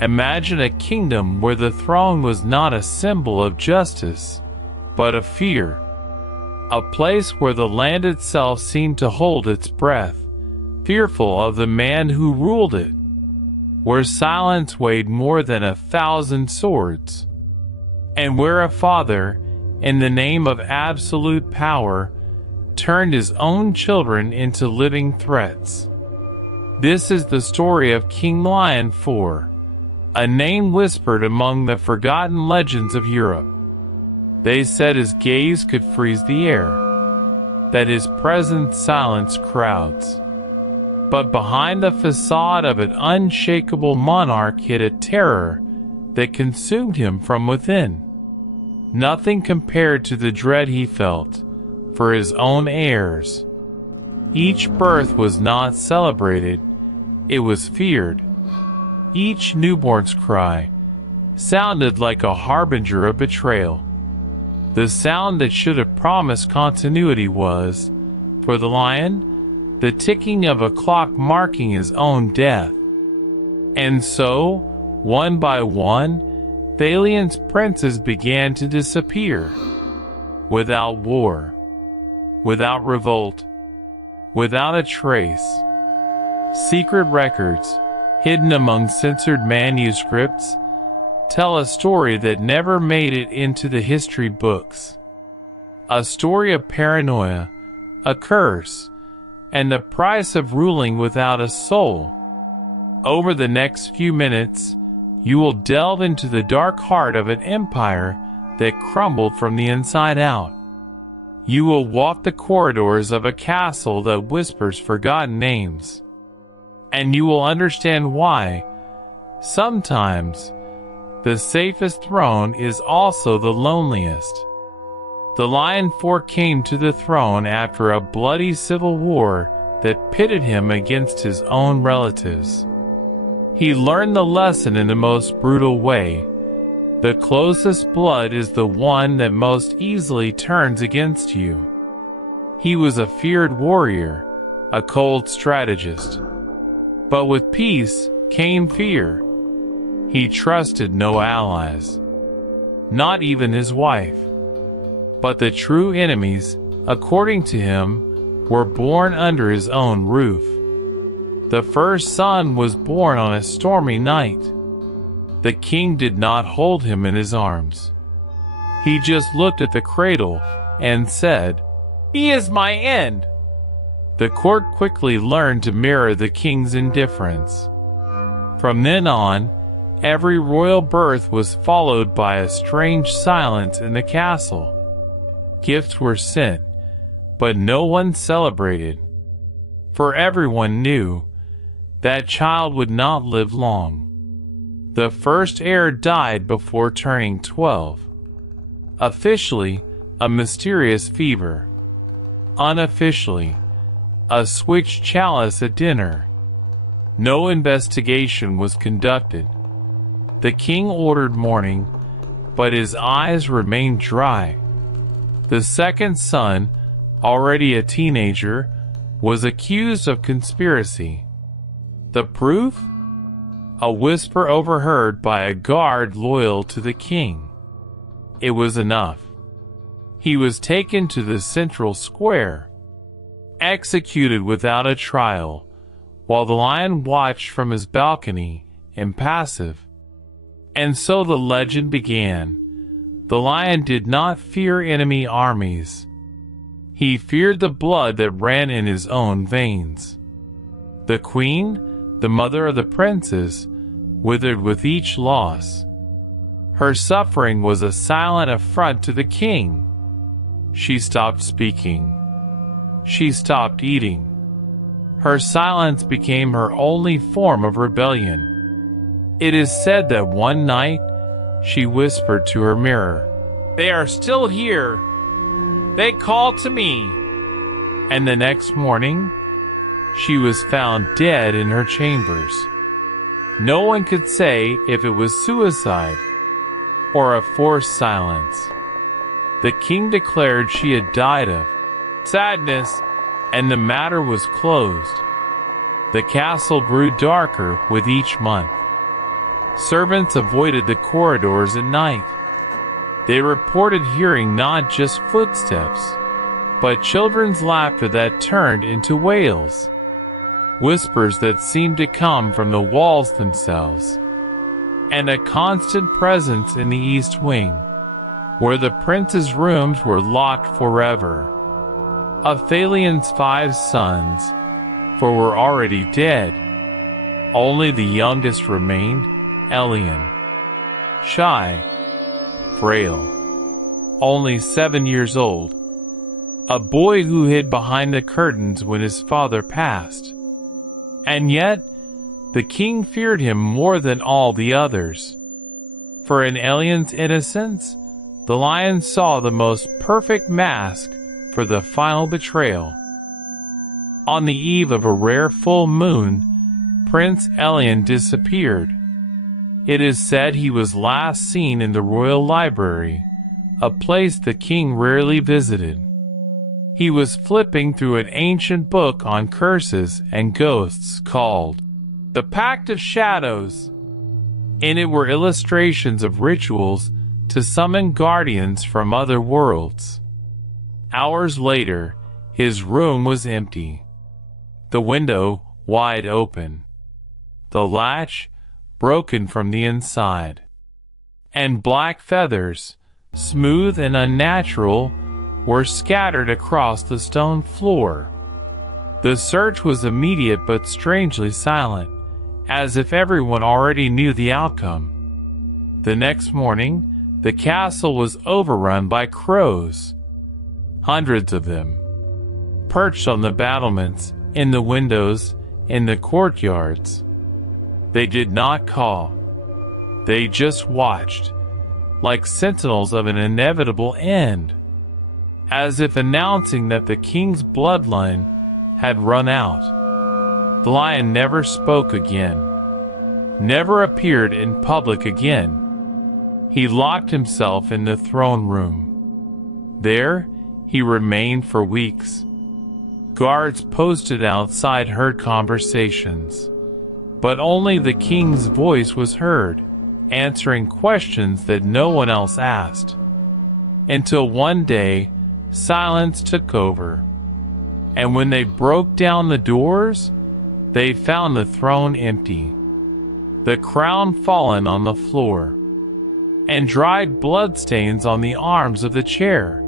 Imagine a kingdom where the throne was not a symbol of justice, but of fear. A place where the land itself seemed to hold its breath, fearful of the man who ruled it. Where silence weighed more than 1,000 swords. And where a father, in the name of absolute power, turned his own children into living threats. This is the story of King Thalion IV, a name whispered among the forgotten legends of Europe. They said his gaze could freeze the air, that his presence silenced crowds. But behind the facade of an unshakable monarch hid a terror that consumed him from within. Nothing compared to the dread he felt for his own heirs. Each birth was not celebrated, it was feared. Each newborn's cry sounded like a harbinger of betrayal. The sound that should have promised continuity was, for the lion, the ticking of a clock marking his own death. And so, one by one, Thalion's princes began to disappear. Without war, without revolt, without a trace. Secret records, hidden among censored manuscripts, tell a story that never made it into the history books. A story of paranoia, a curse, and the price of ruling without a soul. Over the next few minutes, you will delve into the dark heart of an empire that crumbled from the inside out. You will walk the corridors of a castle that whispers forgotten names. And you will understand why, sometimes, the safest throne is also the loneliest. Thalion IV came to the throne after a bloody civil war that pitted him against his own relatives. He learned the lesson in the most brutal way. The closest blood is the one that most easily turns against you. He was a feared warrior, a cold strategist. But with peace came fear. He trusted no allies, not even his wife. But the true enemies, according to him, were born under his own roof. The first son was born on a stormy night. The king did not hold him in his arms. He just looked at the cradle and said, "He is my end." The court quickly learned to mirror the king's indifference. From then on, every royal birth was followed by a strange silence in the castle. Gifts were sent, but no one celebrated. For everyone knew that child would not live long. The first heir died before turning 12. Officially, a mysterious fever. Unofficially, a switched chalice at dinner. No investigation was conducted. The king ordered mourning, but his eyes remained dry. The second son, already a teenager, was accused of conspiracy. The proof? A whisper overheard by a guard loyal to the king. It was enough. He was taken to the central square, executed without a trial, while the lion watched from his balcony, impassive. And so the legend began. The lion did not fear enemy armies. He feared the blood that ran in his own veins. The queen, the mother of the princes, withered with each loss. Her suffering was a silent affront to the king. She stopped speaking. She stopped eating. Her silence became her only form of rebellion. It is said that one night, she whispered to her mirror, "They are still here. They call to me." And the next morning, she was found dead in her chambers. No one could say if it was suicide or a forced silence. The king declared she had died of sadness, and the matter was closed. The castle grew darker with each month. Servants avoided the corridors at night. They reported hearing not just footsteps, but children's laughter that turned into wails, whispers that seemed to come from the walls themselves, and a constant presence in the east wing, where the prince's rooms were locked forever. Of Thalion's 5 sons, 4 were already dead. Only the youngest remained, Elian. Shy, frail, only 7 years old, a boy who hid behind the curtains when his father passed. And yet, the king feared him more than all the others. For in Elian's innocence, the lion saw the most perfect mask for the final betrayal. On the eve of a rare full moon, Prince Elian disappeared. It is said he was last seen in the royal library, a place the king rarely visited. He was flipping through an ancient book on curses and ghosts called The Pact of Shadows. In it were illustrations of rituals to summon guardians from other worlds. Hours later, his room was empty. The window wide open. The latch broken from the inside. And black feathers, smooth and unnatural, were scattered across the stone floor. The search was immediate but strangely silent, as if everyone already knew the outcome. The next morning, the castle was overrun by crows. Hundreds of them, perched on the battlements, in the windows, in the courtyards. They did not call. They just watched, like sentinels of an inevitable end, as if announcing that the king's bloodline had run out. The lion never spoke again, never appeared in public again. He locked himself in the throne room. There, he remained for weeks. Guards posted outside heard conversations, but only the king's voice was heard, answering questions that no one else asked. Until one day, silence took over, and when they broke down the doors, they found the throne empty, the crown fallen on the floor, and dried bloodstains on the arms of the chair,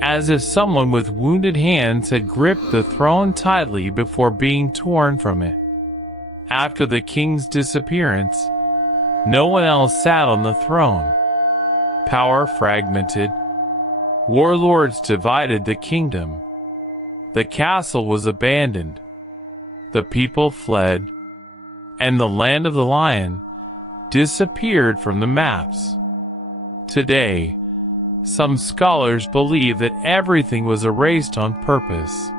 as if someone with wounded hands had gripped the throne tightly before being torn from it. After the king's disappearance, no one else sat on the throne. Power fragmented. Warlords divided the kingdom. The castle was abandoned. The people fled, and the land of the lion disappeared from the maps. Today, some scholars believe that everything was erased on purpose,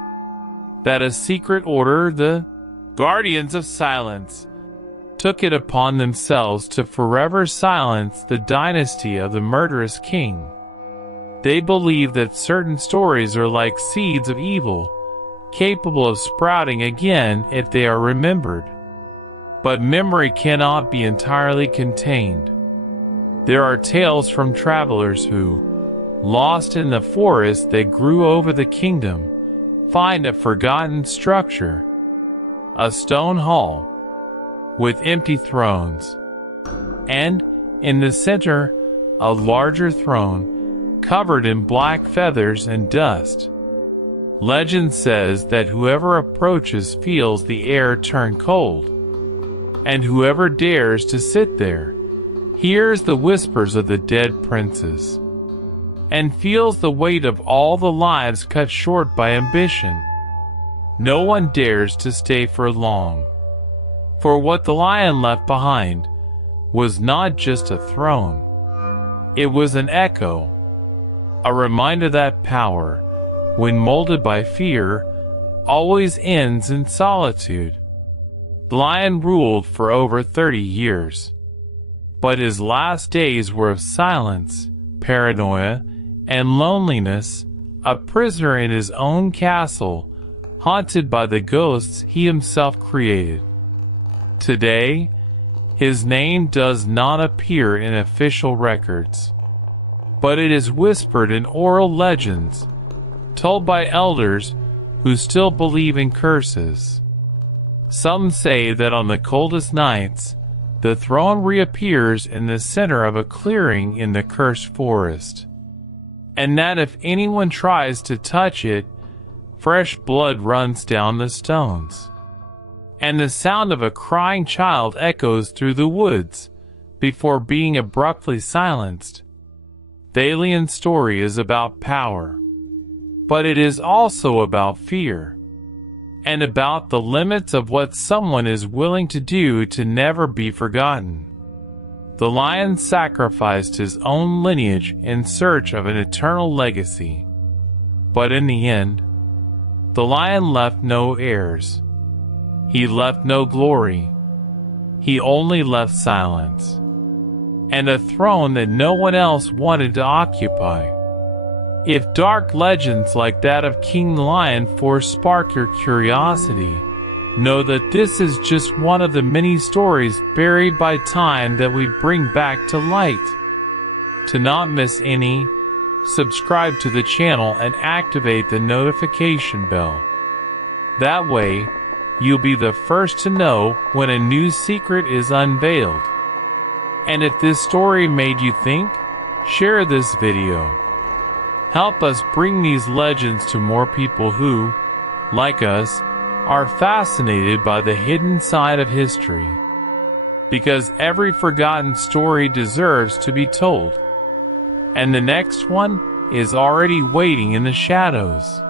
that a secret order, the Guardians of Silence, took it upon themselves to forever silence the dynasty of the murderous king. They believe that certain stories are like seeds of evil, capable of sprouting again if they are remembered. But memory cannot be entirely contained. There are tales from travelers who, lost in the forest that grew over the kingdom, find a forgotten structure, a stone hall with empty thrones, and in the center, a larger throne covered in black feathers and dust. Legend says that whoever approaches feels the air turn cold, and whoever dares to sit there hears the whispers of the dead princes, and feels the weight of all the lives cut short by ambition. No one dares to stay for long, for what the lion left behind was not just a throne. It was an echo, a reminder that power, when molded by fear, always ends in solitude. The lion ruled for over 30 years, but his last days were of silence, paranoia, and loneliness, a prisoner in his own castle, haunted by the ghosts he himself created. Today, His name does not appear in official records, but it is whispered in oral legends, told by elders who still believe in curses. Some say that on the coldest nights, the throne reappears in the center of a clearing in the cursed forest, and that if anyone tries to touch it, fresh blood runs down the stones, and the sound of a crying child echoes through the woods before being abruptly silenced. Thalion's story is about power, but it is also about fear, and about the limits of what someone is willing to do to never be forgotten. The lion sacrificed his own lineage in search of an eternal legacy, but in the end, the lion left no heirs. He left no glory. He only left silence, and a throne that no one else wanted to occupy. If dark legends like that of King Thalion IV spark your curiosity, know that this is just one of the many stories buried by time that we bring back to light. To not miss any, subscribe to the channel and activate the notification bell. That way, you'll be the first to know when a new secret is unveiled. And if this story made you think, share this video. Help us bring these legends to more people who, like us, are fascinated by the hidden side of history. Because every forgotten story deserves to be told. And the next one is already waiting in the shadows.